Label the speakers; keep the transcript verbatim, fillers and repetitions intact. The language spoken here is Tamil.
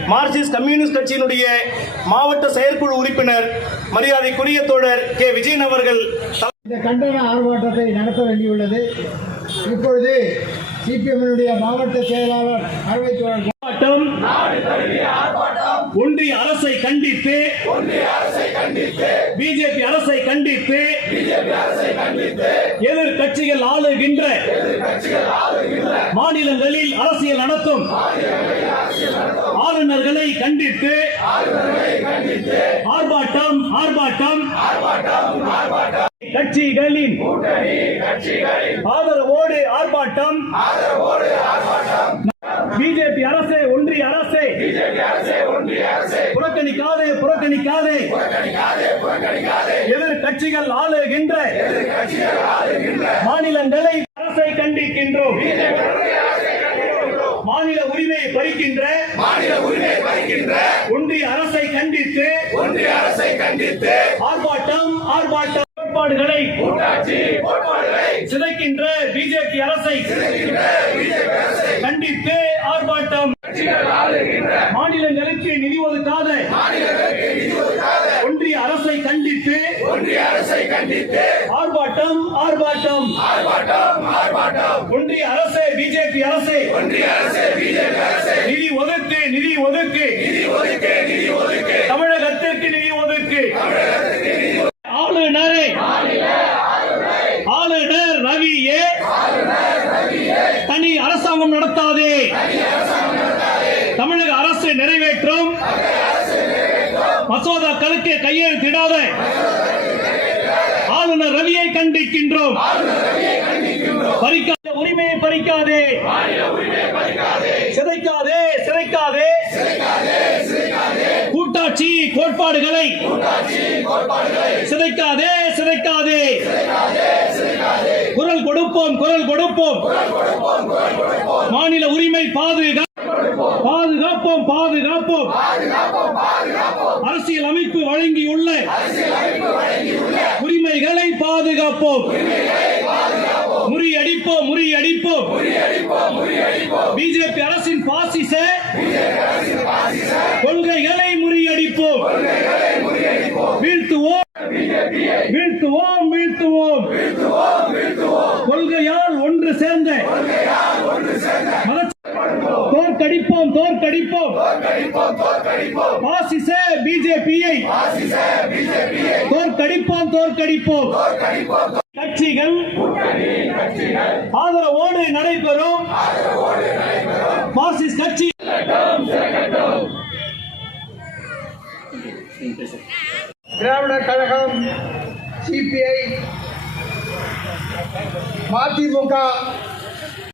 Speaker 1: மார்க்சிஸ்ட் கம்யூனிஸ்ட் கட்சியினுடைய மாவட்ட செயற்குழு உறுப்பினர் மரியாதைக்குரிய தோழர் கே விஜயன் அவர்கள்
Speaker 2: இந்த கண்டன ஆர்ப்பாட்டத்தை நடத்த வேண்டியுள்ளது. இப்பொழுது சிபிஎம்னுடைய மாவட்ட செயலாளர் அறுவை தோழர்
Speaker 1: ஒன்றிய அரசை கண்டித்து பிஜேபி அரசை கண்டித்து எதிர்கட்சிகள் ஆளுகின்ற மாநிலங்களில் அரசியல் நடத்தும் ஆளுநர்களை கண்டித்து ஆர்ப்பாட்டம் ஆர்ப்பாட்டம் கட்சிகளின் ஆதரவோடு ஆர்ப்பாட்டம். பிஜேபி அரசே ஒன்றிய அரசே புறக்கணிக்காதே புறக்கணிக்காதே எதிர் கட்சிகள் ஆளுகின்ற மாநிலங்களை அரசை கண்டிக்கின்றோம். மாநில உரிமையை பறிக்கின்ற ஒன்றிய அரசை கண்டித்து ஆர்ப்பாட்டம் ஆர்ப்பாட்டம் கோட்பாடுகளை சிதைக்கின்ற பிஜேபி அரசை கண்டித்து ஆர்ப்பாட்டம். மாநிலங்களுக்கு நிதி ஒதுக்காத ஒன்றிய அரசை கண்டித்து ஆர்ப்பாட்டம் ஆர்ப்பாட்டம். ஒன்றிய அரசு பிஜேபி அரசு நிதி ஒதுக்கு நிதி ஒதுக்கு தமிழகத்திற்கு நிதி ஒதுக்கு. ஆளுநரே ஆளுநர் ரவியே தனி அரசாங்கம் நடத்தாதே. தமிழக அரசு நிறைவேற்றும் மசோதாக்களுக்கு கையெழுத்திடாத ஆளுநர் ரவியை கண்டிக்கின்றோம். பறிக்காத உரிமையை பறிக்காதே சிதைக்காதே சிதைக்காதே கூட்டாட்சி கோட்பாடுகளை சிதைக்காதே சிதைக்காதே. குரல் கொடுப்போம் குரல் கொடுப்போம் மாநில உரிமை பாதுகா பாதுகாப்போம் பாதுகாப்போம். அரசியல் அமைப்பு வழங்கியுள்ள உரிமைகளை பாதுகாப்போம். முறியடிப்போம் முறியடிப்போம் பிஜேபி அரசின் பாசிச கொள்கைகளை முறியடிப்போம். வீழ்த்துவோம் வீழ்த்துவோம் வீழ்த்துவோம். கொள்கையால் ஒன்று சேர்ந்த தோற்கடிப்போம் தோற்கடிப்போம் பாசிச பிஜேபியை தோற்கடிப்போம் தோற்கடிப்போம். கட்சிகள் ஆதரவோடு நடைபெறும் மார்க்சிஸ்ட் கட்சி
Speaker 2: திராவிடர் கழகம், சிபிஐ, மதிமுக